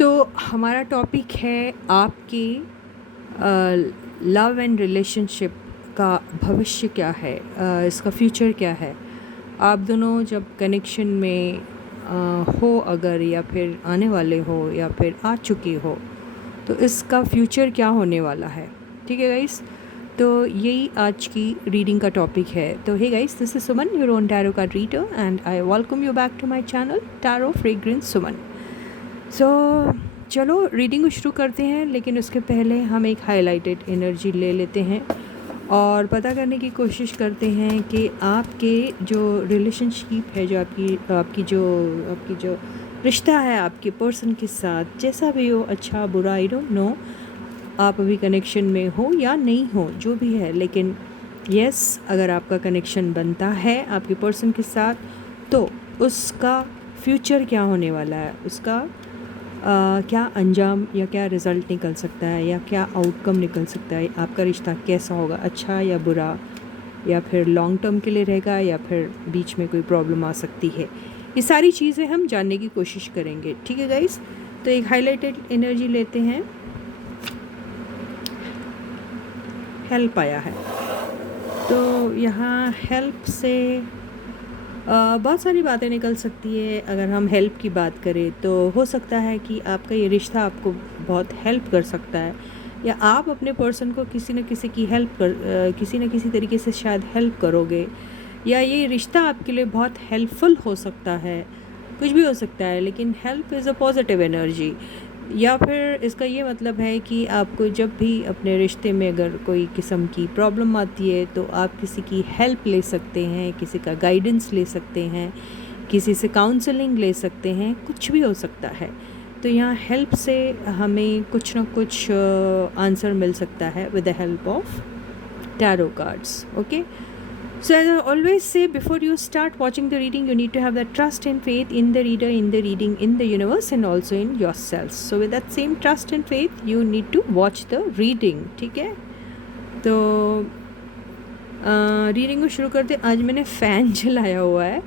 तो हमारा टॉपिक है आपके लव एंड रिलेशनशिप का भविष्य क्या है, इसका फ्यूचर क्या है। आप दोनों जब कनेक्शन में हो अगर, या फिर आने वाले हो, या फिर आ चुके हो, तो इसका फ्यूचर क्या होने वाला है। ठीक है गाइस, तो यही आज की रीडिंग का टॉपिक है। तो hey guys, this is Suman, your own tarot card reader, and I welcome you back to my channel tarot fragrance Suman. So चलो रीडिंग को शुरू करते हैं, लेकिन उसके पहले हम एक हाइलाइटेड एनर्जी ले लेते हैं और पता करने की कोशिश करते हैं कि आपके जो रिलेशनशिप है, जो आपकी जो रिश्ता है आपके पर्सन के साथ, जैसा भी हो, अच्छा बुरा, आई डोंट नो आप अभी कनेक्शन में हो या नहीं हो, जो भी है, लेकिन यस, अगर आपका कनेक्शन बनता है आपके पर्सन के साथ, तो उसका फ्यूचर क्या होने वाला है, उसका क्या अंजाम या क्या रिज़ल्ट निकल सकता है, या क्या आउटकम निकल सकता है। आपका रिश्ता कैसा होगा, अच्छा या बुरा, या फिर लॉन्ग टर्म के लिए रहेगा, या फिर बीच में कोई प्रॉब्लम आ सकती है। ये सारी चीज़ें हम जानने की कोशिश करेंगे। ठीक है गाइस, तो एक हाईलाइटेड एनर्जी लेते हैं। हेल्प आया है, तो यहाँ हेल्प से बहुत सारी बातें निकल सकती है। अगर हम हेल्प की बात करें तो हो सकता है कि आपका ये रिश्ता आपको बहुत हेल्प कर सकता है, या आप अपने पर्सन को किसी न किसी की किसी न किसी तरीके से शायद हेल्प करोगे, या ये रिश्ता आपके लिए बहुत हेल्पफुल हो सकता है। कुछ भी हो सकता है, लेकिन help is a positive energy. या फिर इसका ये मतलब है कि आपको जब भी अपने रिश्ते में अगर कोई किस्म की प्रॉब्लम आती है, तो आप किसी की हेल्प ले सकते हैं, किसी का गाइडेंस ले सकते हैं, किसी से काउंसलिंग ले सकते हैं, कुछ भी हो सकता है। तो यहाँ हेल्प से हमें कुछ ना कुछ आंसर मिल सकता है with the help of tarot cards. Okay, so as I always say, before you start watching the reading, you need to have that trust and faith in the reader, in the reading, in the universe, and also in yourself. So with that same trust and faith, you need to watch the reading. ठीक है, तो reading को शुरू करते। आज मैंने fan चलाया हुआ है,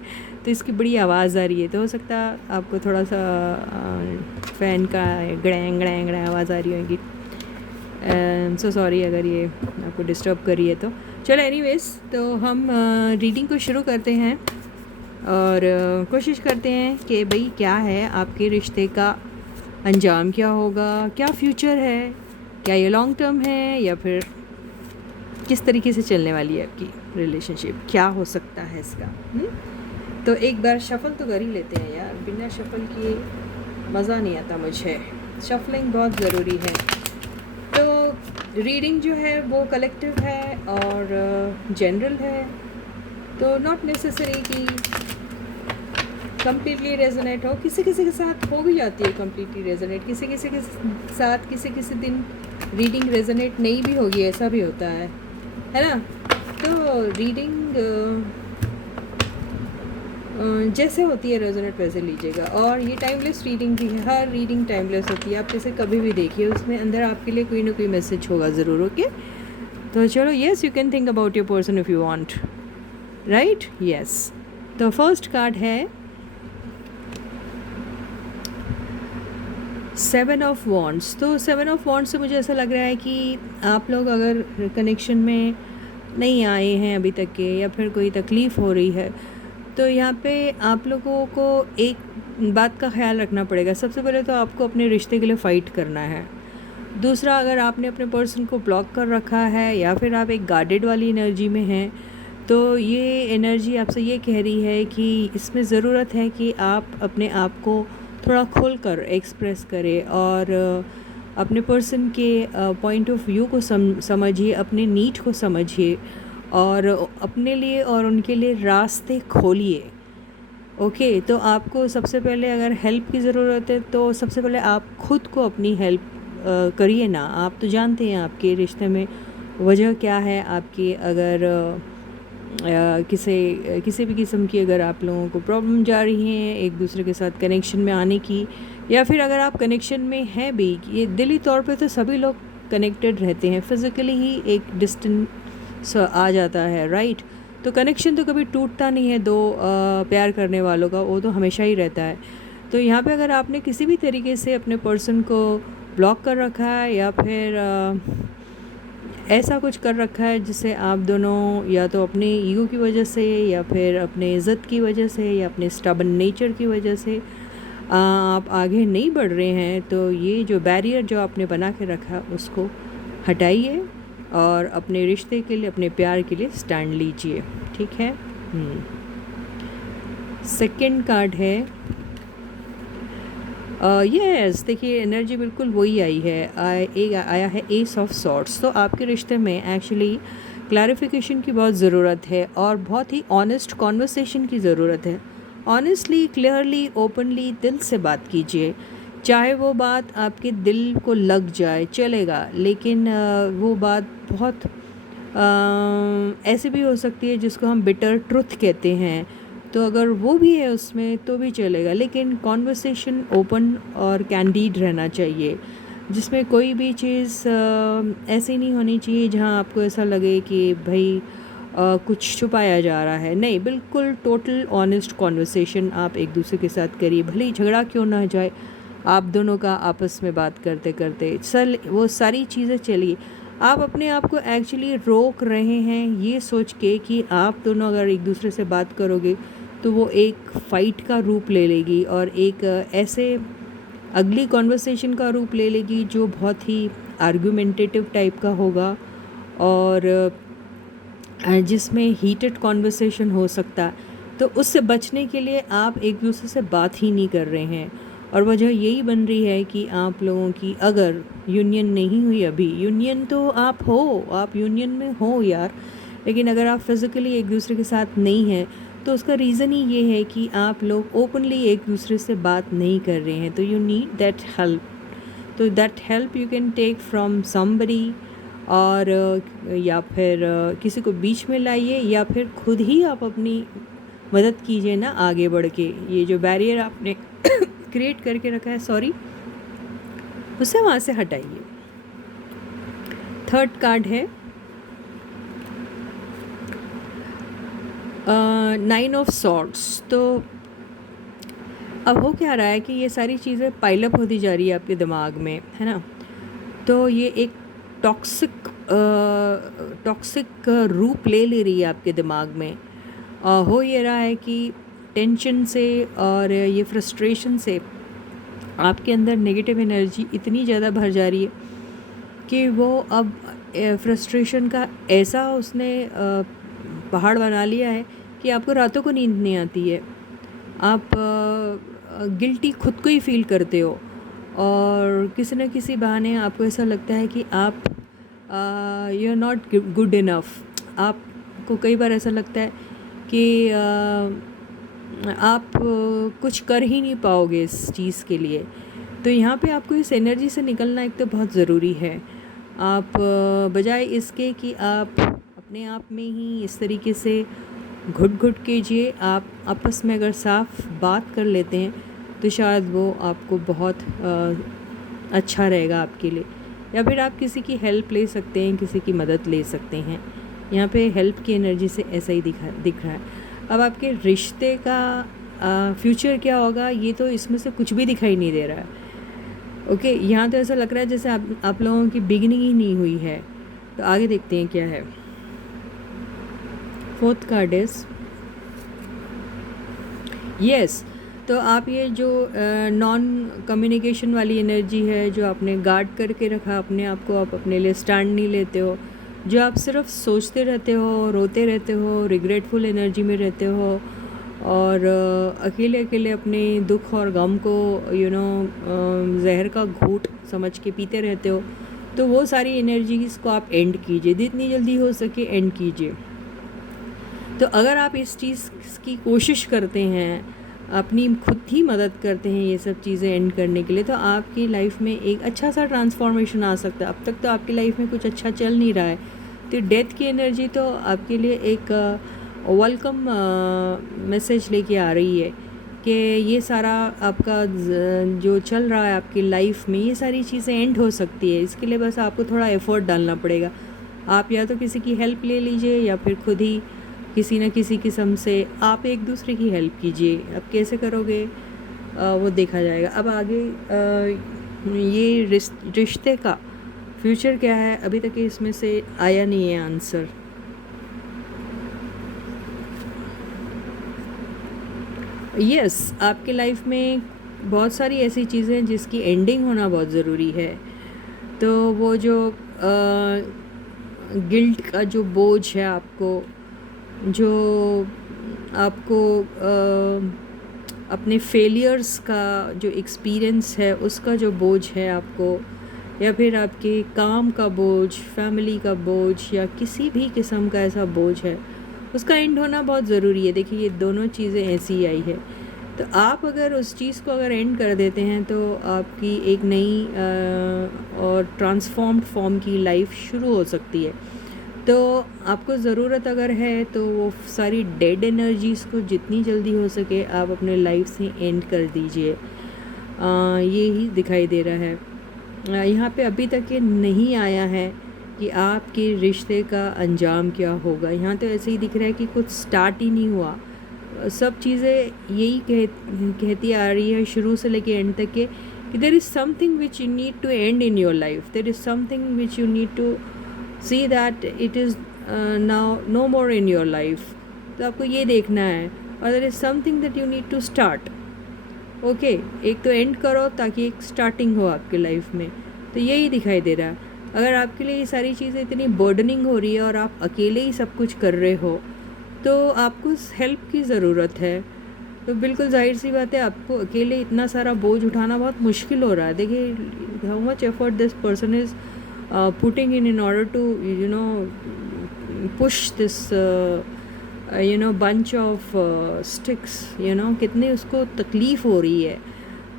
तो इसकी बड़ी आवाज़ आ रही है, तो हो सकता है आपको थोड़ा सा फ़ैन का गड़ैंग गड़ैंग गड़ैंग आवाज़ आ रही होगी। सो सॉरी अगर ये आपको डिस्टर्ब कर रही है तो। चलो एनीवेज, तो हम रीडिंग को शुरू करते हैं और कोशिश करते हैं कि भाई क्या है आपके रिश्ते का अंजाम, क्या होगा, क्या फ्यूचर है, क्या ये लॉन्ग टर्म है, या फिर किस तरीके से चलने वाली है आपकी रिलेशनशिप, क्या हो सकता है इसका। तो एक बार शफल तो कर ही लेते हैं यार, बिना शफल किए मज़ा नहीं आता मुझे। शफलिंग बहुत ज़रूरी है। तो रीडिंग जो है वो कलेक्टिव है और जनरल है, तो नॉट नेसेसरी कि कम्प्लीटली रेजोनेट हो। किसी किसी के साथ हो भी जाती है कम्प्लीटली रेजोनेट, किसी किसी के साथ किसी किसी दिन रीडिंग रेजोनेट नहीं भी होगी, ऐसा भी होता है ना। तो रीडिंग जैसे होती है रेजोनेट वैसे लीजिएगा। और ये टाइमलेस रीडिंग भी है, हर रीडिंग टाइमलेस होती है। आप इसे कभी भी देखिए, उसमें अंदर आपके लिए कोई ना कोई मैसेज होगा ज़रूर। ओके, तो चलो, yes, you can think about your person if you want, right, yes. तो फर्स्ट कार्ड है 7 ऑफ वॉन्ड्स। तो 7 ऑफ वॉन्ड्स से मुझे ऐसा लग रहा है कि आप लोग अगर कनेक्शन में नहीं आए हैं अभी तक के, या फिर कोई तकलीफ़ हो रही है, तो यहाँ पे आप लोगों को एक बात का ख्याल रखना पड़ेगा। सबसे पहले तो आपको अपने रिश्ते के लिए फ़ाइट करना है। दूसरा, अगर आपने अपने पर्सन को ब्लॉक कर रखा है, या फिर आप एक गार्डेड वाली एनर्जी में हैं, तो ये एनर्जी आपसे ये कह रही है कि इसमें ज़रूरत है कि आप अपने आप को थोड़ा खोल कर एक्सप्रेस करें, और अपने पर्सन के पॉइंट ऑफ व्यू को समझिए, अपने नीड को समझिए, और अपने लिए और उनके लिए रास्ते खोलिए। ओके, तो आपको सबसे पहले अगर हेल्प की ज़रूरत है, तो सबसे पहले आप खुद को अपनी हेल्प करिए ना। आप तो जानते हैं आपके रिश्ते में वजह क्या है आपकी। अगर किसी भी किस्म की अगर आप लोगों को प्रॉब्लम जा रही हैं एक दूसरे के साथ कनेक्शन में आने की, या फिर अगर आप कनेक्शन में हैं भी, ये दिली तौर पे तो सभी लोग कनेक्टेड रहते हैं, फिज़िकली ही एक डिस्टेंस आ जाता है, राइट। तो कनेक्शन तो कभी टूटता नहीं है दो प्यार करने वालों का, वो तो हमेशा ही रहता है। तो यहाँ पे अगर आपने किसी भी तरीके से अपने पर्सन को ब्लॉक कर रखा है या फिर ऐसा कुछ कर रखा है जिससे आप दोनों या तो अपने ईगो की वजह से या फिर अपने इज़्ज़त की वजह से या अपने स्टबन नेचर की वजह से आप आगे नहीं बढ़ रहे हैं, तो ये जो बैरियर जो आपने बना के रखा उसको हटाइए और अपने रिश्ते के लिए, अपने प्यार के लिए स्टैंड लीजिए। ठीक है। सेकंड कार्ड है यस, देखिए एनर्जी बिल्कुल वही आई है। एक आया है एस ऑफ सॉर्ड्स। तो आपके रिश्ते में एक्चुअली क्लैरिफिकेशन की बहुत ज़रूरत है और बहुत ही ऑनेस्ट कॉन्वर्सेशन की ज़रूरत है। ऑनेस्टली, क्लियरली, ओपनली दिल से बात कीजिए। चाहे वो बात आपके दिल को लग जाए चलेगा, लेकिन वो बात बहुत ऐसे भी हो सकती है जिसको हम बिटर ट्रुथ कहते हैं, तो अगर वो भी है उसमें तो भी चलेगा, लेकिन कॉन्वर्सेशन ओपन और कैंडिड रहना चाहिए, जिसमें कोई भी चीज़ ऐसी नहीं होनी चाहिए जहां आपको ऐसा लगे कि भाई कुछ छुपाया जा रहा है। नहीं, बिल्कुल टोटल ऑनेस्ट कॉन्वर्सेशन आप एक दूसरे के साथ करिए, भले ही झगड़ा क्यों ना जाए, आप दोनों का आपस में बात करते करते वो सारी चीज़ें चलिए। आप अपने आप को एक्चुअली रोक रहे हैं ये सोच के कि आप दोनों अगर एक दूसरे से बात करोगे तो वो एक फ़ाइट का रूप ले लेगी और एक ऐसे अगली कॉन्वर्सेशन का रूप ले लेगी जो बहुत ही आर्गुमेंटेटिव टाइप का होगा और जिसमें हीटेड कॉन्वर्सेशन हो सकता है। तो उससे बचने के लिए आप एक दूसरे से बात ही नहीं कर रहे हैं और वजह यही बन रही है कि आप लोगों की अगर यूनियन नहीं हुई अभी, यूनियन तो आप हो, आप यूनियन में हो यार, लेकिन अगर आप फिज़िकली एक दूसरे के साथ नहीं हैं तो उसका रीज़न ही ये है कि आप लोग ओपनली एक दूसरे से बात नहीं कर रहे हैं। तो यू नीड दैट हेल्प। तो that help you can take from somebody, और या फिर किसी को बीच में लाइए या फिर खुद ही आप अपनी मदद कीजिए ना आगे बढ़ के। ये जो बैरियर आपने क्रिएट करके रखा है, सॉरी, उसे वहाँ से हटाइए। थर्ड कार्ड है नाइन ऑफ सॉर्ड्स। तो अब हो क्या रहा है कि ये सारी चीज़ें पाइलअप होती जा रही है आपके दिमाग में, है ना। तो ये एक टॉक्सिक रूप ले रही है आपके दिमाग में। हो ये रहा है कि टेंशन से और ये फ्रस्ट्रेशन से आपके अंदर नेगेटिव एनर्जी इतनी ज़्यादा भर जा रही है कि वो अब फ्रस्ट्रेशन का ऐसा उसने पहाड़ बना लिया है कि आपको रातों को नींद नहीं आती है। आप गिल्टी खुद को ही फील करते हो और किसी न किसी बहाने आपको ऐसा लगता है कि आप you are not good enough. आपको कई बार ऐसा लगता है कि आप कुछ कर ही नहीं पाओगे इस चीज़ के लिए। तो यहाँ पे आपको इस एनर्जी से निकलना एक तो बहुत ज़रूरी है। आप बजाय इसके कि आप अपने आप में ही इस तरीके से घुट घुट कीजिए, आप आपस में अगर साफ बात कर लेते हैं तो शायद वो आपको बहुत अच्छा रहेगा आपके लिए। या फिर आप किसी की हेल्प ले सकते हैं, किसी की मदद ले सकते हैं। यहाँ पे हेल्प की एनर्जी से ऐसा ही दिख रहा है। अब आपके रिश्ते का फ्यूचर क्या होगा ये तो इसमें से कुछ भी दिखाई नहीं दे रहा है। ओके, यहाँ तो ऐसा लग रहा है जैसे आप लोगों की बिगिनिंग ही नहीं हुई है। तो आगे देखते हैं क्या है। Fourth card is yes. तो आप ये जो नॉन कम्युनिकेशन वाली एनर्जी है, जो आपने गार्ड करके रखा अपने आप को, आप अपने लिए स्टैंड नहीं लेते हो, जो आप सिर्फ सोचते रहते हो, रोते रहते हो, रिग्रेटफुल एनर्जी में रहते हो और अकेले अकेले अपने दुख और गम को जहर का घूंट समझ के पीते रहते हो, तो वो सारी एनर्जीज़ को आप एंड कीजिए, जितनी जल्दी हो सके एंड कीजिए। तो अगर आप इस चीज़ की कोशिश करते हैं, अपनी खुद ही मदद करते हैं ये सब चीज़ें एंड करने के लिए, तो आपकी लाइफ में एक अच्छा सा ट्रांसफॉर्मेशन आ सकता है। अब तक तो आपकी लाइफ में कुछ अच्छा चल नहीं रहा है, तो डेथ की एनर्जी तो आपके लिए एक वेलकम मैसेज लेके आ रही है कि ये सारा आपका जो चल रहा है आपकी लाइफ में, ये सारी चीज़ें एंड हो सकती है। इसके लिए बस आपको थोड़ा एफर्ट डालना पड़ेगा। आप या तो किसी की हेल्प ले लीजिए या फिर खुद ही किसी न किसी किस्म से आप एक दूसरे की हेल्प कीजिए। अब कैसे करोगे वो देखा जाएगा। अब आगे ये रिश्ते का फ्यूचर क्या है, अभी तक इसमें से आया नहीं है आंसर। यस, आपके लाइफ में बहुत सारी ऐसी चीज़ें हैं जिसकी एंडिंग होना बहुत ज़रूरी है। तो वो जो गिल्ट का जो बोझ है आपको, जो आपको अपने फेलियर्स का जो एक्सपीरियंस है उसका जो बोझ है आपको, या फिर आपके काम का बोझ, फैमिली का बोझ, या किसी भी किस्म का ऐसा बोझ है, उसका एंड होना बहुत ज़रूरी है। देखिए ये दोनों चीज़ें ऐसी आई है, तो आप अगर उस चीज़ को अगर एंड कर देते हैं तो आपकी एक नई और ट्रांसफॉर्म्ड फॉर्म की लाइफ शुरू हो सकती है। तो आपको ज़रूरत अगर है तो वो सारी डेड एनर्जीज़ को जितनी जल्दी हो सके आप अपने लाइफ से एंड कर दीजिए। ये ही दिखाई दे रहा है। यहाँ पे अभी तक ये नहीं आया है कि आपके रिश्ते का अंजाम क्या होगा। यहाँ तो ऐसे ही दिख रहा है कि कुछ स्टार्ट ही नहीं हुआ। सब चीज़ें यही कहती आ रही है शुरू से लेके एंड तक के कि there is something which you need to end in your life, there is something which you need to see that it is now no more in your life. तो आपको ये देखना है, और there is something that you need to start. Okay, एक तो and करो ताकि एक स्टार्टिंग हो आपकी लाइफ में। तो यही दिखाई दे रहा है। अगर आपके लिए ये सारी चीज़ें इतनी बर्डनिंग हो रही है और आप अकेले ही सब कुछ कर रहे हो, तो आपको हेल्प की ज़रूरत है। तो बिल्कुल जाहिर सी बात है, आपको अकेले इतना सारा बोझ उठाना बहुत मुश्किल हो रहा है। देखिए how much effort this person is putting in order to push this bunch of sticks, कितनी उसको तकलीफ़ हो रही है।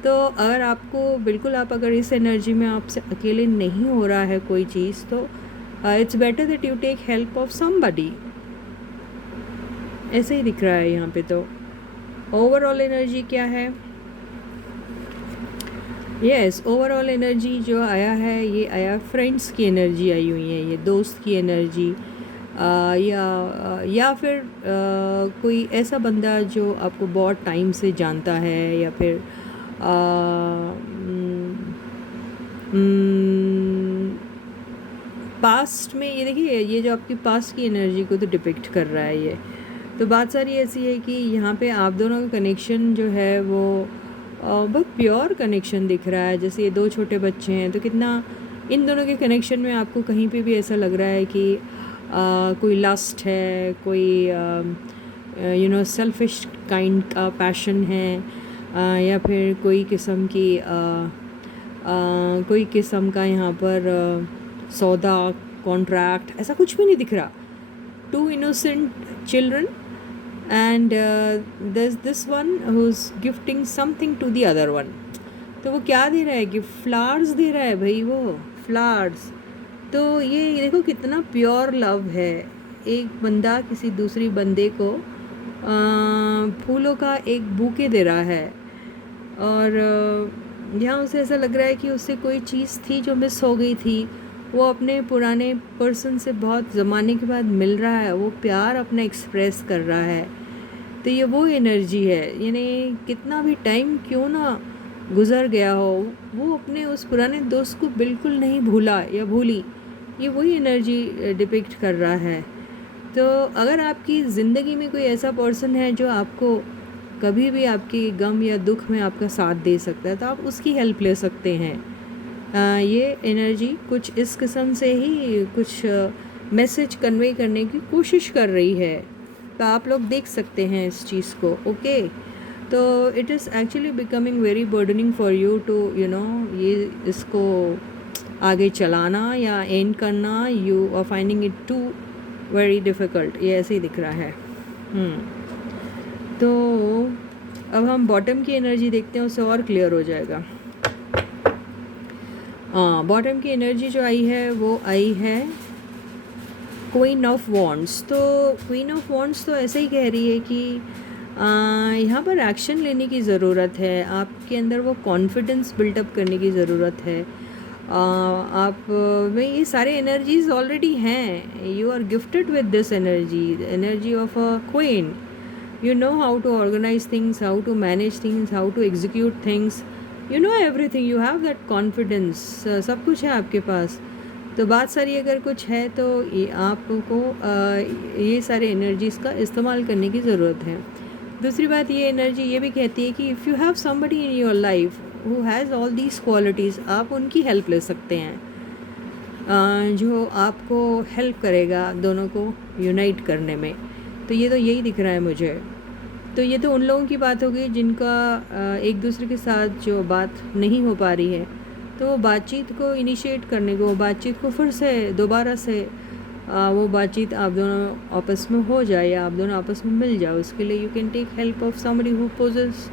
तो अगर आपको बिल्कुल, आप अगर इस एनर्जी में आपसे अकेले नहीं हो रहा है कोई चीज़, तो it's better that you take help of somebody. ऐसे ही दिख रहा है यहाँ पे। तो ओवरऑल एनर्जी क्या है? यस, ओवरऑल एनर्जी जो आया है, ये आया फ्रेंड्स की एनर्जी आई हुई है, ये दोस्त की एनर्जी, या फिर कोई ऐसा बंदा जो आपको बहुत टाइम से जानता है, या फिर पास्ट में। ये देखिए, ये जो आपकी पास्ट की एनर्जी को तो डिपिक्ट कर रहा है ये। तो बात सारी ऐसी है कि यहाँ पे आप दोनों का कनेक्शन जो है वो बहुत प्योर कनेक्शन दिख रहा है। जैसे ये दो छोटे बच्चे हैं, तो कितना इन दोनों के कनेक्शन में आपको कहीं पे भी ऐसा लग रहा है कि कोई लस्ट है, कोई सेल्फिश काइंड का पैशन है, या फिर कोई किस्म की कोई किस्म का यहाँ पर सौदा, कॉन्ट्रैक्ट, ऐसा कुछ भी नहीं दिख रहा। Too innocent children, and there's this one who's gifting something to the other one। तो वो क्या दे रहा है? गिफ्ट, फ्लावर्स दे रहा है भाई, वो फ्लावर्स। तो ये देखो कितना प्योर लव है। एक बंदा किसी दूसरी बंदे को फूलों का एक बुके दे रहा है, और यहाँ उसे ऐसा लग रहा है कि उससे कोई चीज़ थी जो मिस हो गई थी। वो अपने पुराने पर्सन से बहुत ज़माने के बाद मिल रहा है, वो प्यार अपना एक्सप्रेस कर रहा है। तो ये वो एनर्जी है, यानी कितना भी टाइम क्यों ना गुज़र गया हो, वो अपने उस पुराने दोस्त को बिल्कुल नहीं भूला या भूली। ये वही एनर्जी डिपिक्ट कर रहा है। तो अगर आपकी ज़िंदगी में कोई ऐसा पर्सन है जो आपको कभी भी आपकी गम या दुख में आपका साथ दे सकता है, तो आप उसकी हेल्प ले सकते हैं। ये एनर्जी कुछ इस किस्म से ही कुछ मैसेज कन्वे करने की कोशिश कर रही है। तो आप लोग देख सकते हैं इस चीज़ को। ओके, तो it is actually becoming very burdening for you to ये इसको आगे चलाना या एंड करना। You are finding it too very difficult, ये ऐसे ही दिख रहा है। तो अब हम बॉटम की एनर्जी देखते हैं, उससे और क्लियर हो जाएगा। बॉटम की एनर्जी जो आई है वो आई है क्वीन ऑफ वॉन्ड्स। तो क्वीन ऑफ वॉन्ड्स तो ऐसे ही कह रही है कि यहाँ पर एक्शन लेने की ज़रूरत है, आपके अंदर वो कॉन्फिडेंस बिल्टअप करने की ज़रूरत है। आप में ये सारे एनर्जीज ऑलरेडी हैं। You are gifted with this energy of a queen. You know how to organize things, how to manage things, how to execute things. You know everything. You have that confidence. सब कुछ है आपके पास. तो बात सारी अगर कुछ है तो ये आपको ये सारे एनर्जीज़ का इस्तेमाल करने की ज़रूरत है. दूसरी बात, ये एनर्जी ये भी कहती है कि if you have somebody in your life who has all these qualities, आप उनकी हेल्प ले सकते हैं, जो आपको हेल्प करेगा दोनों को यूनाइट करने में. तो ये तो यही दिख रहा है मुझे. तो ये तो उन लोगों की बात हो गई जिनका एक दूसरे के साथ जो बात नहीं हो पा रही है, तो वो बातचीत को इनिशिएट करने को, बातचीत को फिर से दोबारा से वो बातचीत आप दोनों आपस में हो जाए या आप दोनों आपस में मिल जाओ. उसके लिए you can take help of somebody who possess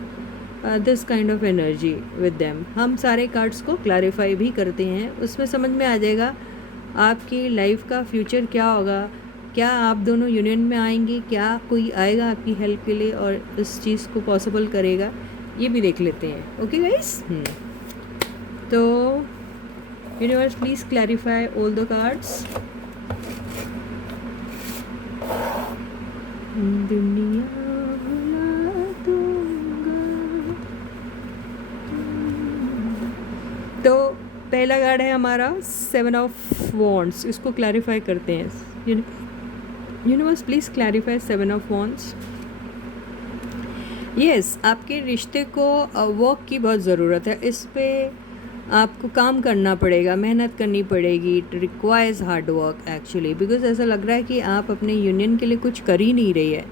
this kind of energy with them. हम सारे कार्ड्स को क्लैरिफाई भी करते हैं, उसमें समझ में आ जाएगा आपकी लाइफ का फ्यूचर क्या होगा, क्या आप दोनों यूनियन में आएंगे, क्या कोई आएगा आपकी हेल्प के लिए और इस चीज़ को पॉसिबल करेगा, ये भी देख लेते हैं. Okay guys. तो universe please clarify all the cards. दुनिया भुला दूंगा. तो पहला कार्ड है हमारा 7 ऑफ वॉन्ड्स. इसको क्लैरिफाई करते हैं. Universe please clarify 7 of wands. Yes, आपके रिश्ते को वर्क की बहुत ज़रूरत है. इस पे आपको काम करना पड़ेगा, मेहनत करनी पड़ेगी. It requires hard work actually, because ऐसा लग रहा है कि आप अपने यूनियन के लिए कुछ कर ही नहीं रही है.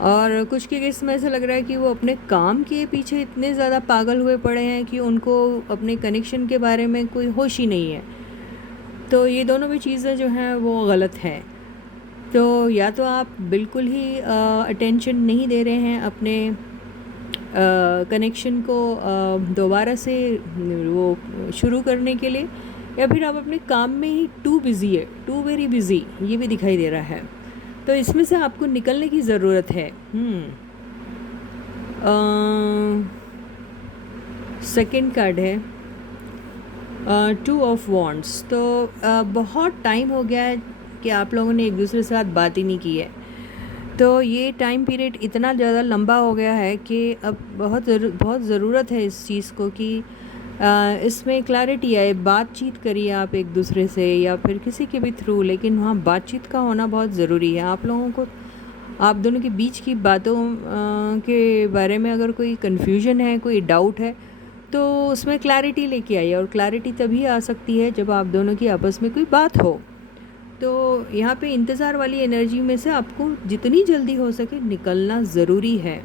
और कुछ के केस में ऐसा लग रहा है कि वो अपने काम के पीछे इतने ज़्यादा पागल हुए पड़े हैं कि उनको अपने कनेक्शन के बारे में कोई होश ही नहीं है. तो ये दोनों भी चीज़ें जो हैं वो गलत है. तो या तो आप बिल्कुल ही अटेंशन नहीं दे रहे हैं अपने कनेक्शन को दोबारा से वो शुरू करने के लिए, या फिर आप अपने काम में ही टू बिज़ी है, टू वेरी बिज़ी, ये भी दिखाई दे रहा है. तो इसमें से आपको निकलने की ज़रूरत है. सेकंड कार्ड है 2 ऑफ वॉन्ड्स. तो बहुत टाइम हो गया है कि आप लोगों ने एक दूसरे के साथ बात ही नहीं की है. तो ये टाइम पीरियड इतना ज़्यादा लंबा हो गया है कि अब बहुत ज़रूरत है इस चीज़ को कि इसमें क्लैरिटी आए. बातचीत करिए आप एक दूसरे से या फिर किसी के भी थ्रू, लेकिन वहाँ बातचीत का होना बहुत ज़रूरी है. आप लोगों को आप दोनों के बीच की बातों के बारे में अगर कोई कन्फ्यूजन है, कोई डाउट है, तो उसमें क्लैरिटी लेके आइए. और क्लैरिटी तभी आ सकती है जब आप दोनों की आपस में कोई बात हो. तो यहाँ पे इंतज़ार वाली एनर्जी में से आपको जितनी जल्दी हो सके निकलना ज़रूरी है.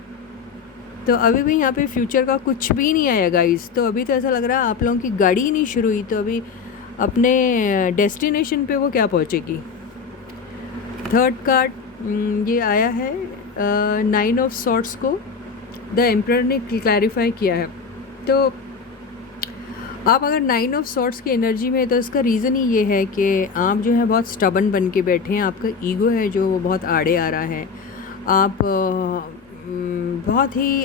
तो अभी भी यहाँ पे फ्यूचर का कुछ भी नहीं आया गाइस. तो अभी तो ऐसा लग रहा है आप लोगों की गाड़ी ही नहीं शुरू हुई, तो अभी अपने डेस्टिनेशन पे वो क्या पहुँचेगी. थर्ड कार्ड ये आया है 9 ऑफ सॉर्ट्स को द एम्परर ने क्लैरिफाई किया है. तो आप अगर 9 ऑफ सॉर्ट्स की एनर्जी में है तो इसका रीज़न ही ये है कि आप जो है बहुत स्टबन बन के बैठे हैं. आपका ईगो है जो वो बहुत आड़े आ रहा है. आप बहुत ही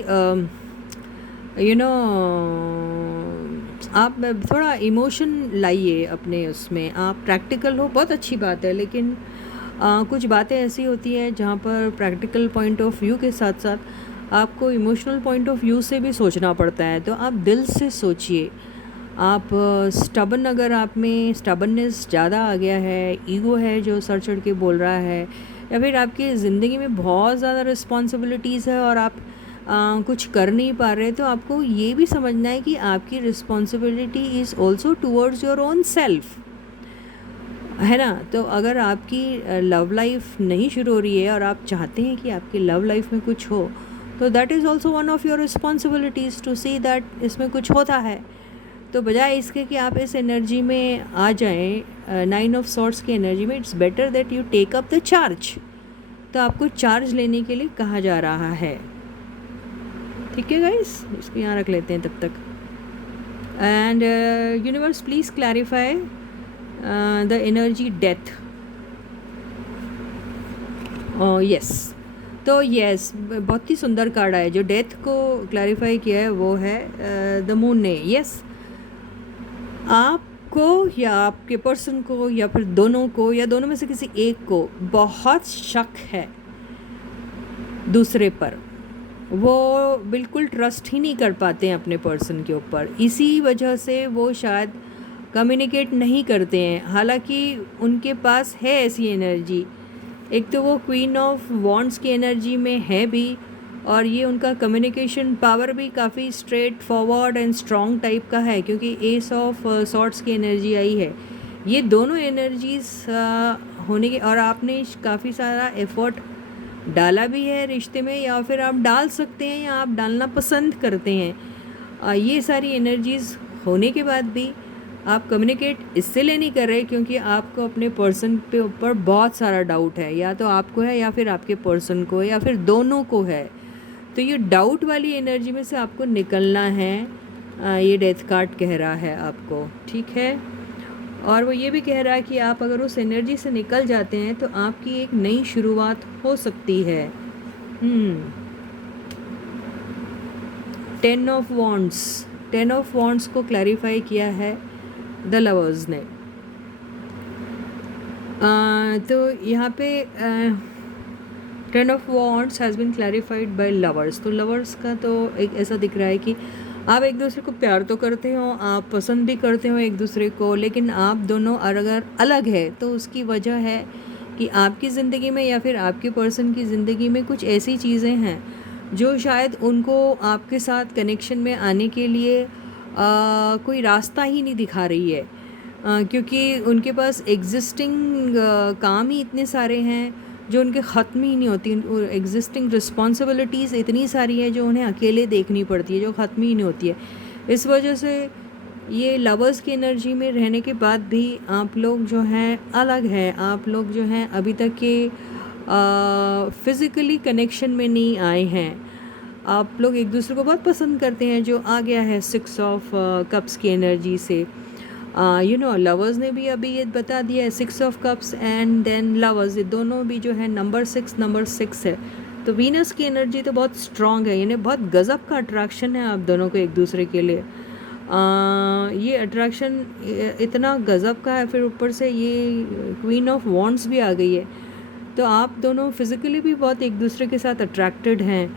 आप थोड़ा इमोशन लाइए अपने उसमें. आप प्रैक्टिकल हो, बहुत अच्छी बात है, लेकिन कुछ बातें ऐसी होती हैं जहाँ पर प्रैक्टिकल पॉइंट ऑफ व्यू के साथ साथ आपको इमोशनल पॉइंट ऑफ व्यू से भी सोचना पड़ता है. तो आप दिल से सोचिए. आप स्टबन, अगर आप में स्टबननेस ज़्यादा आ गया है, ईगो है जो सर चढ़ के बोल रहा है, या फिर आपकी ज़िंदगी में बहुत ज़्यादा रिस्पॉन्सिबिलिटीज़ है और आप कुछ कर नहीं पा रहे, तो आपको ये भी समझना है कि आपकी responsibility is also towards your own self, है ना. तो अगर आपकी लव लाइफ नहीं शुरू हो रही है और आप चाहते हैं कि आपकी लव लाइफ में कुछ हो, तो that is also one of your responsibilities to see that इसमें कुछ होता है. तो बजाय इसके कि आप इस एनर्जी में आ जाएं, 9 ऑफ सॉर्ट्स की एनर्जी में, it's better that you take up the charge. तो आपको चार्ज लेने के लिए कहा जा रहा है. ठीक है गाइस, इसको यहाँ रख लेते हैं तब तक. And universe please clarify the energy death. Yes, तो यस, बहुत ही सुंदर कार्ड आया. जो डेथ को क्लैरिफाई किया है वो है द मून ने. यस, आपको या आपके पर्सन को या फिर दोनों को या दोनों में से किसी एक को बहुत शक है, दूसरे पर, वो बिल्कुल ट्रस्ट ही नहीं कर पाते हैं अपने पर्सन के ऊपर। इसी वजह से वो शायद कम्युनिकेट नहीं करते हैं, हालांकि उनके पास है ऐसी एनर्जी। एक तो वो क्वीन ऑफ वॉन्ड्स की एनर्जी में है भी, और ये उनका कम्युनिकेशन पावर भी काफ़ी straight forward and strong type का है, क्योंकि एस ऑफ सॉर्ट्स की एनर्जी आई है। ये दोनों एनर्जीज होने के, और आपने काफ़ी सारा एफर्ट डाला भी है रिश्ते में, या फिर आप डाल सकते हैं या आप डालना पसंद करते हैं। ये सारी एनर्जीज़ होने के बाद भी आप कम्युनिकेट इसलिए नहीं कर रहे क्योंकि आपको अपने पर्सन पे ऊपर बहुत सारा डाउट है, या तो आपको है या फिर आपके पर्सन को है या फिर दोनों को है। तो ये डाउट वाली एनर्जी में से आपको निकलना है। ये डेथ कार्ड कह रहा है आपको, ठीक है। और वो ये भी कह रहा है कि आप अगर उस एनर्जी से निकल जाते हैं तो आपकी एक नई शुरुआत हो सकती है। 10 ऑफ वॉन्ड्स, 10 ऑफ वॉन्ड्स को क्लैरिफाई किया है द लवर्स ने। तो यहाँ पे 10 of wands has been clarified by lovers. तो लवर्स का तो एक ऐसा दिख रहा है कि आप एक दूसरे को प्यार तो करते हो, आप पसंद भी करते हो एक दूसरे को, लेकिन आप दोनों अगर अलग है तो उसकी वजह है कि आपकी ज़िंदगी में या फिर आपके पर्सन की ज़िंदगी में कुछ ऐसी चीज़ें हैं जो शायद उनको आपके साथ कनेक्शन में आने के लिए कोई रास्ता ही नहीं दिखा रही है, क्योंकि उनके पास एग्जिस्टिंग काम ही इतने सारे हैं जो उनके ख़त्म ही नहीं होती। एग्जिस्टिंग रिस्पॉन्सिबिलिटीज़ इतनी सारी है जो उन्हें अकेले देखनी पड़ती है, जो ख़त्म ही नहीं होती है। इस वजह से ये लवर्स की एनर्जी में रहने के बाद भी आप लोग जो हैं अलग हैं, आप लोग जो हैं अभी तक के फ़िज़िकली कनेक्शन में नहीं आए हैं। आप लोग एक दूसरे को बहुत पसंद करते हैं, जो आ गया है 6 ऑफ कप्स की एनर्जी से। लवर्स ने भी अभी ये बता दिया है 6 of cups and then lovers, ये दोनों भी जो है नंबर 6 है। तो वीनस की एनर्जी तो बहुत स्ट्रॉन्ग है, यानी बहुत गज़ब का अट्रैक्शन है आप दोनों को एक दूसरे के लिए। ये अट्रैक्शन इतना गज़ब का है, फिर ऊपर से ये क्वीन ऑफ वॉन्ड्स भी आ गई है। तो आप दोनों फिज़िकली भी बहुत एक दूसरे के साथ अट्रैक्टेड हैं।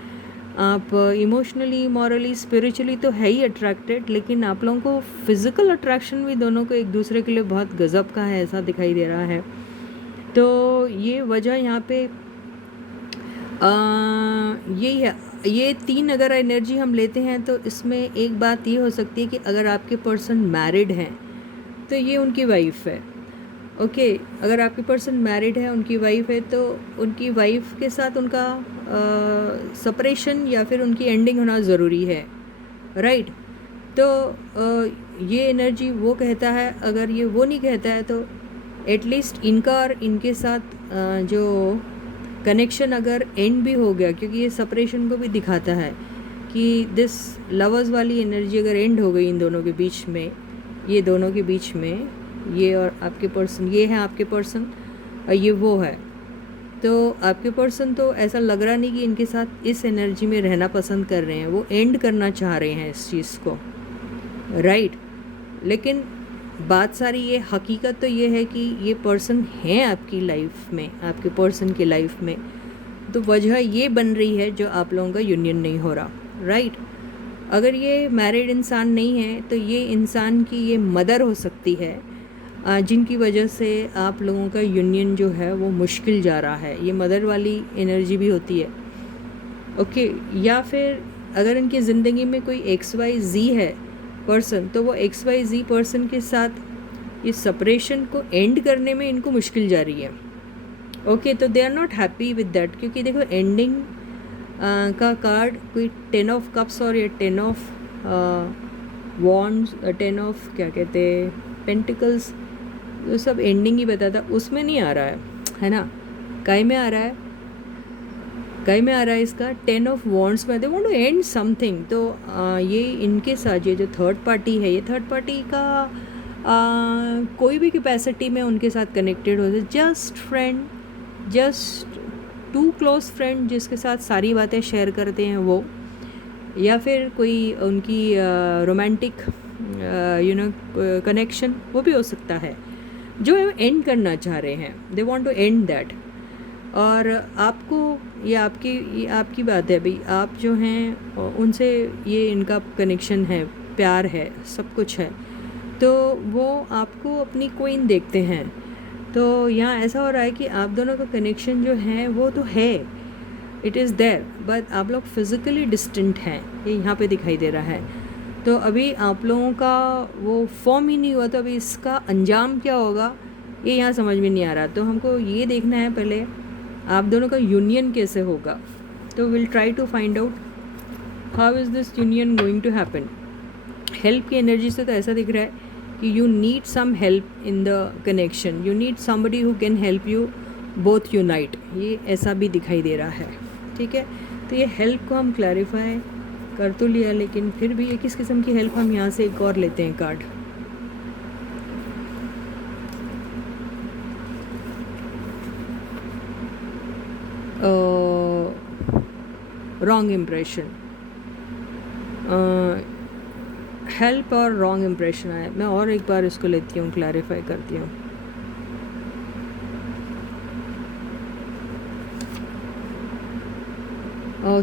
आप इमोशनली, मॉरली, स्पिरिचुअली तो है ही अट्रैक्टेड, लेकिन आप लोगों को फिज़िकल अट्रैक्शन भी दोनों को एक दूसरे के लिए बहुत गज़ब का है, ऐसा दिखाई दे रहा है। तो ये वजह यहाँ पे यही है। ये 3 अगर एनर्जी हम लेते हैं तो इसमें एक बात ये हो सकती है कि अगर आपके पर्सन मैरिड हैं तो ये उनकी वाइफ है। ओके, अगर आपके पर्सन मैरिड है, उनकी वाइफ है, तो उनकी वाइफ के साथ उनका सेपरेशन या फिर उनकी एंडिंग होना ज़रूरी है, राइट। तो ये एनर्जी वो कहता है, अगर ये वो नहीं कहता है तो एटलीस्ट इनका और इनके साथ जो कनेक्शन अगर एंड भी हो गया, क्योंकि ये सेपरेशन को भी दिखाता है कि दिस लवर्स वाली एनर्जी अगर एंड हो गई इन दोनों के बीच में, ये दोनों के बीच में, ये और आपके पर्सन, ये है आपके पर्सन और ये वो है, तो आपके पर्सन तो ऐसा लग रहा नहीं कि इनके साथ इस एनर्जी में रहना पसंद कर रहे हैं, वो एंड करना चाह रहे हैं इस चीज़ को, राइट। लेकिन बात सारी ये हकीकत तो ये है कि ये पर्सन है आपकी लाइफ में, आपके पर्सन की लाइफ में, तो वजह ये बन रही है जो आप लोगों का यूनियन नहीं हो रहा, राइट। अगर ये मैरिड इंसान नहीं है तो ये इंसान की ये मदर हो सकती है, जिनकी वजह से आप लोगों का यूनियन जो है वो मुश्किल जा रहा है। ये मदर वाली एनर्जी भी होती है, ओके। या फिर अगर इनकी ज़िंदगी में कोई XYZ है पर्सन, तो वो XYZ पर्सन के साथ इस सेपरेशन को एंड करने में इनको मुश्किल जा रही है, ओके। तो they are not happy with that, क्योंकि देखो एंडिंग का कार्ड कोई 10 ऑफ कप्स और ये 10 ऑफ वॉन्ड्स, 10 ऑफ क्या कहते हैं पेंटिकल्स, वो सब एंडिंग ही बताता, उसमें नहीं आ रहा है ना। काय में आ रहा है, काय में आ रहा है इसका 10 ऑफ वॉन्ड्स में। They want to end something. तो ये इनके साथ ये जो थर्ड पार्टी है, ये थर्ड पार्टी का कोई भी कैपेसिटी में उनके साथ कनेक्टेड हो, just friend, just too close friend जिसके साथ सारी बातें शेयर करते हैं वो, या फिर कोई उनकी रोमांटिक कनेक्शन, वो भी हो सकता है जो एंड करना चाह रहे हैं। They want to end that. और आपको ये आपकी बात है भाई, आप जो हैं उनसे ये इनका कनेक्शन है, प्यार है, सब कुछ है, तो वो आपको अपनी क्वीन देखते हैं। तो यहाँ ऐसा हो रहा है कि आप दोनों का कनेक्शन जो है वो तो है, इट इज़ देयर, बट आप लोग फिज़िकली डिस्टेंट हैं, ये यहाँ पे दिखाई दे रहा है। तो अभी आप लोगों का वो फॉर्म ही नहीं हुआ, तो अभी इसका अंजाम क्या होगा ये यहाँ समझ में नहीं आ रहा। तो हमको ये देखना है पहले आप दोनों का यूनियन कैसे होगा। तो will try to find out how is this union going to happen. Help की एनर्जी से तो ऐसा दिख रहा है कि you need some help in the connection, you need somebody who can help you both unite, ये ऐसा भी दिखाई दे रहा है। ठीक है, तो ये हेल्प को हम क्लैरिफाई कर तो लिया, लेकिन फिर भी ये किस किस्म की हेल्प, हम यहाँ से एक और लेते हैं कार्ड। रॉन्ग इम्प्रेशन, हेल्प और रॉन्ग इम्प्रेशन आया। मैं और एक बार इसको लेती हूँ, क्लैरिफाई करती हूँ।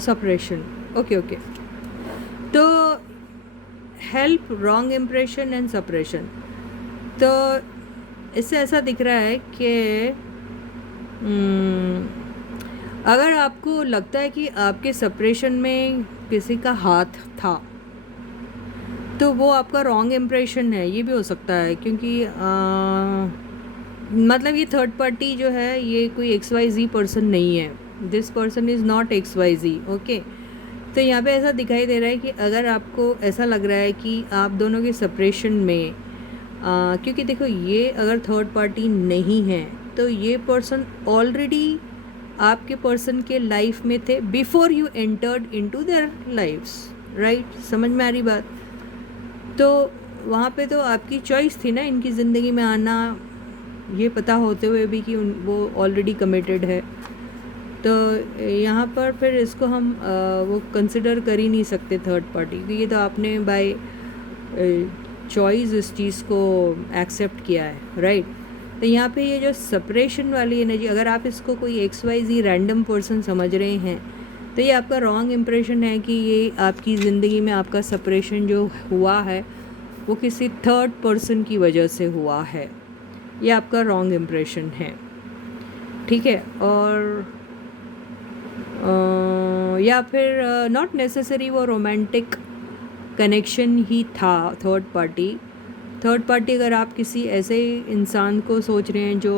Separation, okay. तो help, wrong impression and separation, तो इससे ऐसा दिख रहा है कि अगर आपको लगता है कि आपके सेपरेशन में किसी का हाथ था, तो वो आपका रॉन्ग इम्प्रेशन है, ये भी हो सकता है। क्योंकि मतलब ये थर्ड पार्टी जो है ये कोई XYZ पर्सन नहीं है, this person is not XYZ, okay. तो यहाँ पे ऐसा दिखाई दे रहा है कि अगर आपको ऐसा लग रहा है कि आप दोनों के सेपरेशन में क्योंकि देखो ये अगर थर्ड पार्टी नहीं है तो ये पर्सन ऑलरेडी आपके पर्सन के लाइफ में थे before you entered into their lives, right? समझ में आ रही बात? तो वहाँ पे तो आपकी चॉइस थी ना इनकी ज़िंदगी में आना, ये पता होते हुए भी कि वो ऑलरेडी कमिटेड है। तो यहाँ पर फिर इसको हम वो कंसिडर कर ही नहीं सकते थर्ड पार्टी, क्योंकि तो आपने बाय चॉइस इस चीज़ को एक्सेप्ट किया है, राइट? तो यहाँ पे ये जो सेपरेशन वाली एनर्जी, अगर आप इसको कोई XYZ रैंडम पर्सन समझ रहे हैं तो ये आपका रॉन्ग इम्प्रेशन है कि ये आपकी ज़िंदगी में आपका सेपरेशन जो हुआ है वो किसी थर्ड पर्सन की वजह से हुआ है, ये आपका रॉन्ग इम्प्रेशन है, ठीक है? और या फिर नॉट नेसेसरी वो रोमांटिक कनेक्शन ही था थर्ड पार्टी अगर आप किसी ऐसे इंसान को सोच रहे हैं जो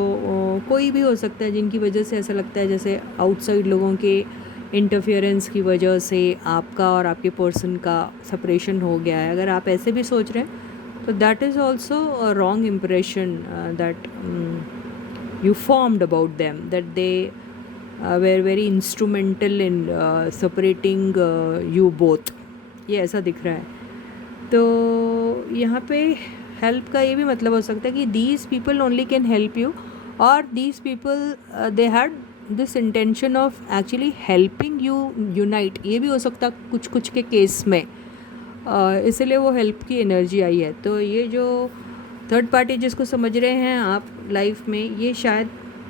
कोई भी हो सकता है, जिनकी वजह से ऐसा लगता है जैसे आउटसाइड लोगों के इंटरफेरेंस की वजह से आपका और आपके पर्सन का सेपरेशन हो गया है, अगर आप ऐसे भी सोच रहे हैं तो that is also a wrong impression that you formed about them, that they were very instrumental in separating you both, ये ऐसा दिख रहा है। तो यहाँ पे हेल्प का ये भी मतलब हो सकता है कि these people only can help you, और these people they had this intention of actually helping you unite, ये भी हो सकता कुछ कुछ के केस में, इसलिए वो हेल्प की एनर्जी आई है। तो ये जो थर्ड पार्टी जिसको समझ रहे हैं आप लाइफ में, ये शायद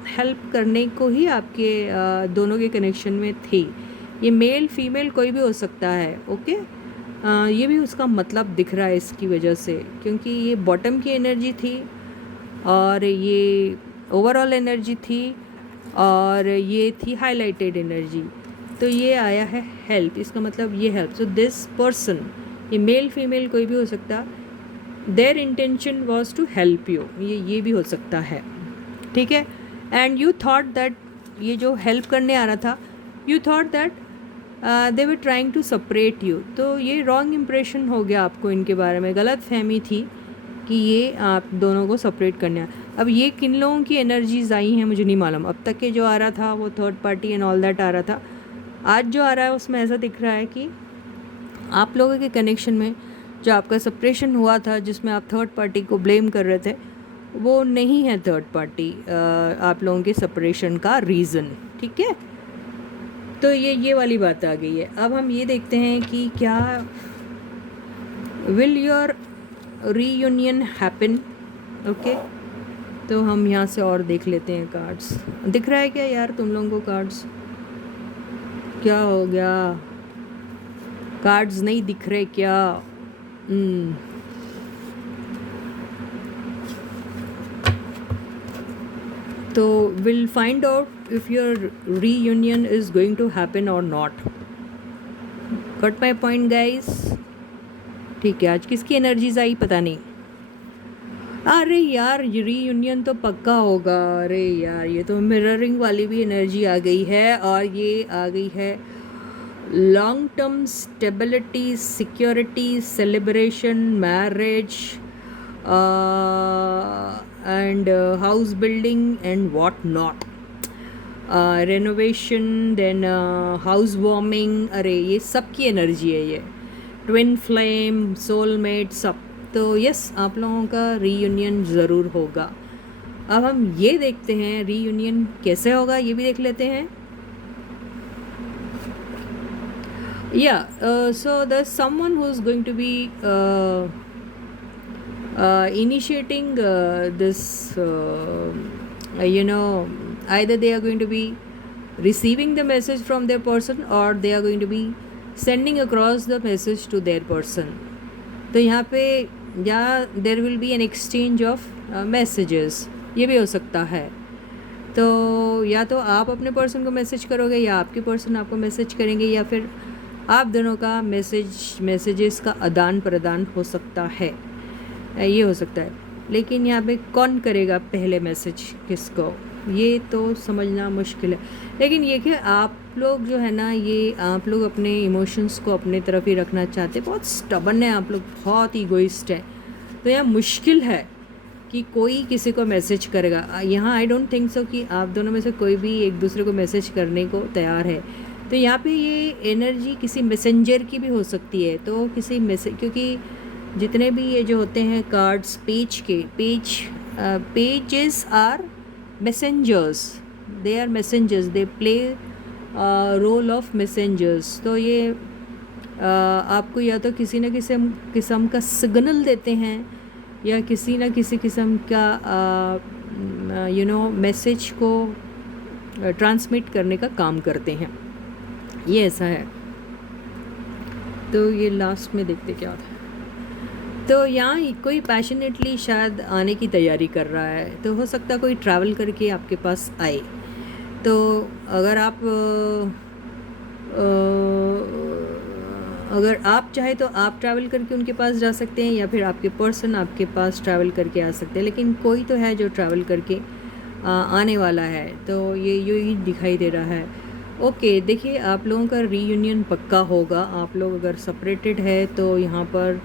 हेल्प करने को ही आपके दोनों के कनेक्शन में थी। ये मेल फीमेल कोई भी हो सकता है, ओके? ये भी उसका मतलब दिख रहा है इसकी वजह से, क्योंकि ये बॉटम की एनर्जी थी और ये ओवरऑल एनर्जी थी और ये थी हाईलाइटेड एनर्जी। तो ये आया है हेल्प, इसका मतलब ये हेल्प। सो दिस पर्सन, ये मेल फीमेल कोई भी हो सकता, their intention was to help you, ये भी हो सकता है, ठीक है? एंड यू थॉट दैट ये जो हेल्प करने आ रहा था, you thought that they were trying to separate you. तो ये रॉन्ग इम्प्रेशन हो गया आपको इनके बारे में, गलत फहमी थी कि ये आप दोनों को सेपरेट करने आ। अब ये किन लोगों की एनर्जीज आई हैं मुझे नहीं मालूम, अब तक के जो आ रहा था वो third party and all that आ रहा था। आज जो आ रहा है उसमें ऐसा दिख रहा है कि आप लोगों के कनेक्शन में जो आपका सेपरेशन हुआ था, जिसमें आप थर्ड पार्टी को ब्लेम कर रहे थे, वो नहीं है थर्ड पार्टी आप लोगों के सेपरेशन का रीज़न, ठीक है? तो ये वाली बात आ गई है। अब हम ये देखते हैं कि क्या will your reunion happen, okay? तो हम यहाँ से और देख लेते हैं कार्ड्स। दिख रहा है क्या यार तुम लोगों को कार्ड्स? क्या हो गया, कार्ड्स नहीं दिख रहे क्या? तो will find out if your reunion is going to happen or not. Got my point guys? ठीक है, आज किसकी एनर्जीज आई पता नहीं। अरे यार रीयूनियन तो पक्का होगा। अरे यार ये तो मिररिंग वाली भी एनर्जी आ गई है, और ये आ गई है long term stability, security, celebration, marriage and house building and what not, renovation, then house warming. अरे ये सब की एनर्जी है, ये ट्विन फ्लेम, सोलमेट, सब। तो यस, आप लोगों का रीयूनियन ज़रूर होगा। अब हम ये देखते हैं रीयूनियन कैसे होगा, ये भी देख लेते हैं। या so the someone who is going to be initiating this, either they are going to be receiving the message from their person or they are going to be sending across the message to their person. तो यहाँ पे या there will be an exchange of messages, ये भी हो सकता है। तो या तो आप अपने पर्सन को मैसेज करोगे या आपके पर्सन आपको मैसेज करेंगे, या फिर आप दोनों का मैसेजेस का आदान प्रदान हो सकता है, ये हो सकता है। लेकिन यहाँ पे कौन करेगा पहले मैसेज किसको, ये तो समझना मुश्किल है। लेकिन ये कि आप लोग जो है ना, ये आप लोग अपने इमोशंस को अपने तरफ ही रखना चाहते, बहुत स्टबर्न है आप लोग, बहुत ईगोइस्ट है। तो यहाँ मुश्किल है कि कोई किसी को मैसेज करेगा। यहाँ आई डोंट थिंक सो कि आप दोनों में से कोई भी एक दूसरे को मैसेज करने को तैयार है। तो यहाँ पे ये एनर्जी किसी मैसेंजर की भी हो सकती है। तो किसी मैसेज, क्योंकि जितने भी ये जो होते हैं cards pages are messengers, they are messengers, they play role of messengers. तो ये आपको या तो किसी न किसी किस्म का सिग्नल देते हैं या किसी न किसी किस्म का मैसेज को ट्रांसमिट करने का काम करते हैं, ये ऐसा है। तो ये लास्ट में देखते क्या होता है। तो यहाँ कोई पैशनेटली शायद आने की तैयारी कर रहा है, तो हो सकता है कोई ट्रैवल करके आपके पास आए। तो अगर आप चाहे तो आप ट्रैवल करके उनके पास जा सकते हैं, या फिर आपके पर्सन आपके पास ट्रैवल करके आ सकते हैं। लेकिन कोई तो है जो ट्रैवल करके आने वाला है, तो ये ही दिखाई दे रहा है। ओके, देखिए आप लोगों का रीयूनियन पक्का होगा। आप लोग अगर सेपरेटेड है तो यहाँ पर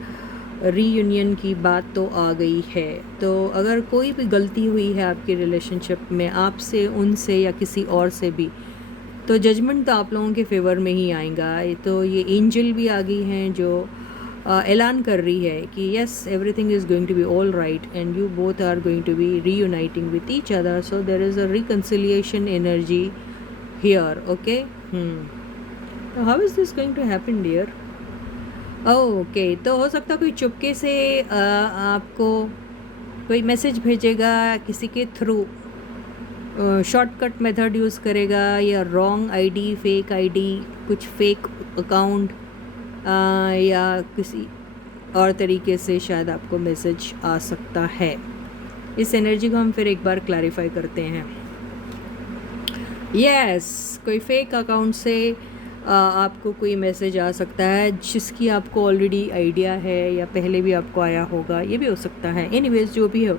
रीयूनियन की बात तो आ गई है। तो अगर कोई भी गलती हुई है आपके रिलेशनशिप में, आपसे, उनसे या किसी और से भी, तो जजमेंट तो आप लोगों के फेवर में ही आएगा। तो ये एंजल भी आ गई हैं जो ऐलान कर रही है कि yes, everything is going to be all right and you both are going to be reuniting with each other. So there is a reconciliation energy here. Okay, how is this going to happen dear? Okay, तो हो सकता है कोई चुपके से आपको कोई message भेजेगा किसी के थ्रू, शॉर्टकट मेथड यूज़ करेगा, या रॉन्ग आईडी, फेक आईडी, कुछ फेक अकाउंट, या किसी और तरीके से शायद आपको मैसेज आ सकता है। इस एनर्जी को हम फिर एक बार क्लैरिफाई करते हैं। यस, कोई फेक अकाउंट से आपको कोई मैसेज आ सकता है जिसकी आपको ऑलरेडी आइडिया है या पहले भी आपको आया होगा, ये भी हो सकता है। एनीवेज जो भी हो,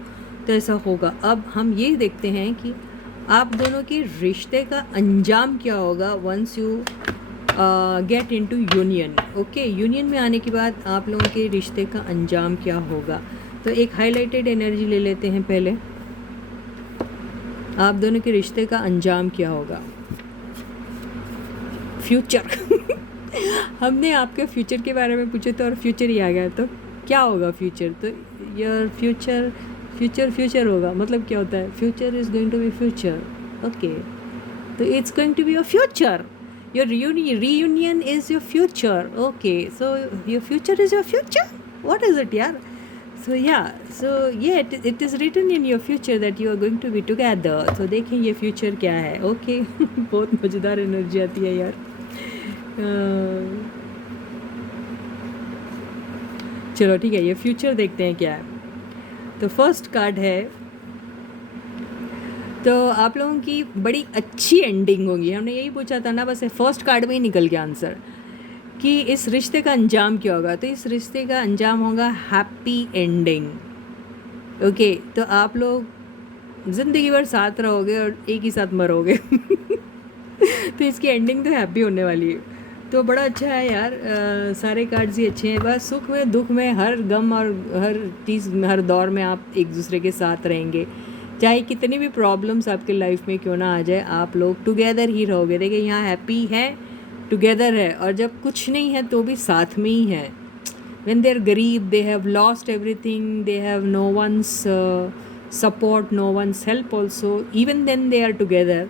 तो ऐसा होगा। अब हम ये देखते हैं कि आप दोनों के रिश्ते का अंजाम क्या होगा once you get into union. Okay, union में आने के बाद आप लोगों के रिश्ते का अंजाम क्या होगा। तो एक हाईलाइटेड एनर्जी ले लेते हैं पहले। आप दोनों के रिश्ते का अंजाम क्या होगा। फ्यूचर हमने आपके फ्यूचर के बारे में पूछे तो और फ्यूचर ही आ गया, तो क्या होगा फ्यूचर? तो योर फ्यूचर होगा, मतलब क्या होता है? Future is going to be future. Okay, तो it's going to be your future. Your reunion is your future. Okay, so your future is your future. What is it यार? It is written in your future that you are going to be together. तो देखें ये future क्या है. Okay बहुत मज़ेदार energy आती है यार. चलो ठीक है, ये फ्यूचर देखते हैं क्या है. तो फर्स्ट कार्ड है, तो आप लोगों की बड़ी अच्छी एंडिंग होगी. हमने यही पूछा था ना, बस फर्स्ट कार्ड में ही निकल गया आंसर कि इस रिश्ते का अंजाम क्या होगा. तो इस रिश्ते का अंजाम होगा हैप्पी एंडिंग. ओके, तो आप लोग ज़िंदगी भर साथ रहोगे और एक ही साथ मरोगे. तो इसकी एंडिंग तो हैप्पी होने वाली है. तो बड़ा अच्छा है यार. सारे कार्ड्स ही अच्छे हैं. बस सुख में दुख में हर गम और हर चीज़ हर दौर में आप एक दूसरे के साथ रहेंगे. चाहे कितनी भी प्रॉब्लम्स आपके लाइफ में क्यों ना आ जाए, आप लोग टुगेदर ही रहोगे. देखिए यहाँ हैप्पी है, टुगेदर है, और जब कुछ नहीं है तो भी साथ में ही है. when they are गरीब, they have lost everything, they have no one's support, no one's help also, even then they are together.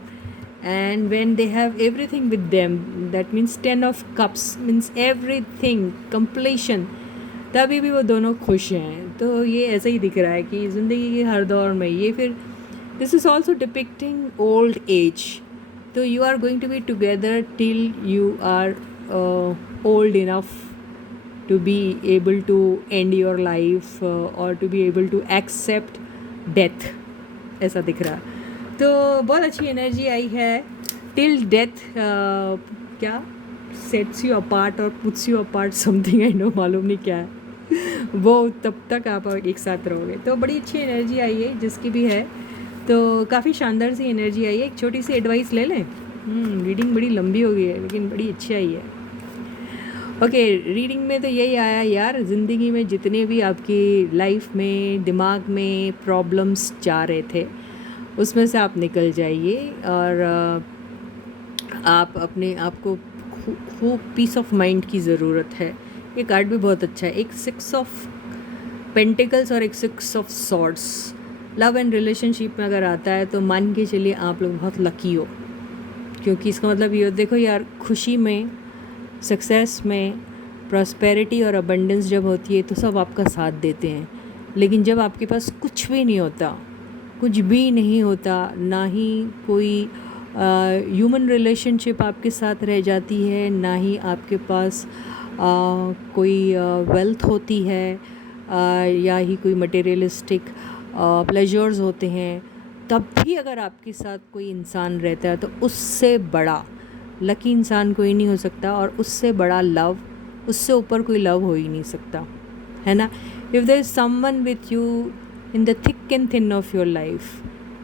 And when they have everything with them, that means 10 of cups means everything completion, तभी भी वो दोनों खुश हैं. तो ये ऐसा ही दिख रहा है कि ज़िंदगी के हर दौर में ये फिर this is also depicting old age. तो you are going to be together till you are old enough to be able to end your life or to be able to accept death. ऐसा दिख रहा. तो बहुत अच्छी energy आई है. Till death क्या sets you apart और puts you apart something, I know, मालूम नहीं क्या है वो. तब तक आप एक साथ रहोगे. तो बड़ी अच्छी एनर्जी आई है जिसकी भी है. तो काफ़ी शानदार सी एनर्जी आई है. एक छोटी सी एडवाइस ले लें. रीडिंग बड़ी लंबी हो गई है लेकिन बड़ी अच्छी आई है. ओके, रीडिंग में तो यही आया यार, ज़िंदगी में जितने भी आपकी लाइफ में दिमाग में प्रॉब्लम्स जा रहे थे उसमें से आप निकल जाइए और आप अपने आप को खूब पीस ऑफ माइंड की ज़रूरत है. ये कार्ड भी बहुत अच्छा है. एक 6 ऑफ पेंटिकल्स और एक 6 of swords. Love and relationship में अगर आता है तो मान के चलिए आप लोग बहुत लकी हो, क्योंकि इसका मतलब ये देखो यार, खुशी में, सक्सेस में, प्रॉस्पेरिटी और अबंडेंस जब होती है तो सब आपका साथ देते हैं. लेकिन जब आपके पास कुछ भी नहीं होता, कुछ भी नहीं होता, ना ही कोई ह्यूमन रिलेशनशिप आपके साथ रह जाती है, ना ही आपके पास कोई वेल्थ होती है, या ही कोई मटेरियलिस्टिक प्लेजर्स होते हैं, तब भी अगर आपके साथ कोई इंसान रहता है तो उससे बड़ा लकी इंसान कोई नहीं हो सकता, और उससे बड़ा लव, उससे ऊपर कोई लव हो ही नहीं सकता, है ना. If there is someone with you in the thick and thin of your life,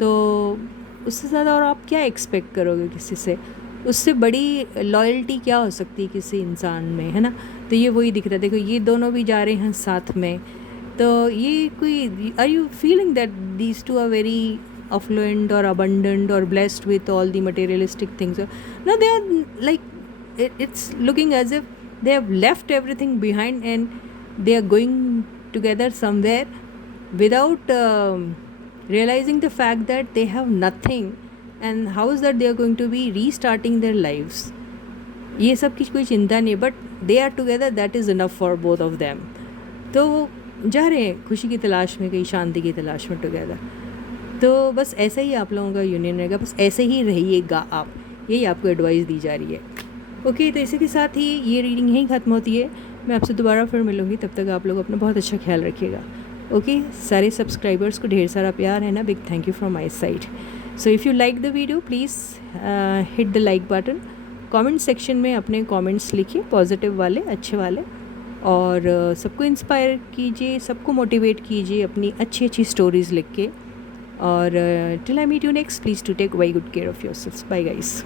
तो उससे ज़्यादा और आप क्या एक्सपेक्ट करोगे किसी से. उससे बड़ी लॉयल्टी क्या हो सकती है किसी इंसान में, है ना. तो ये वही दिख रहा है. देखो ये दोनों भी जा रहे हैं साथ में. तो ये कोई, are you feeling that these two are very affluent or abundant or blessed with all the materialistic things? No, they are like, it's looking as if they have left everything behind and they are going together somewhere without realizing the fact that they have nothing, and how is that they are going to be restarting their lives. ये सब की कोई चिंता नहीं, but they are together, that is enough for both of them. तो जा रहे हैं खुशी की तलाश में, कहीं शांति की तलाश में टुगेदर. तो बस ऐसा ही आप लोगों का यूनियन रहेगा, बस ऐसे ही रहिएगा आप, यही आपको एडवाइस दी जा रही है. ओके, तो इसी के साथ ही ये रीडिंग यहीं ख़त्म होती है. मैं आपसे दोबारा फिर मिलूँगी, तब तक आप लोग अपना बहुत अच्छा ख्याल रखिएगा. ओके, सारे सब्सक्राइबर्स को ढेर सारा प्यार है ना, big thank you from my side. So if you like the video please hit the like button. Comment section में अपने कमेंट्स लिखिए, पॉजिटिव वाले, अच्छे वाले, और सबको इंस्पायर कीजिए, सबको मोटिवेट कीजिए अपनी अच्छी अच्छी स्टोरीज़ लिख के. और till I meet you next, please to take very good care of yourselves. Bye guys.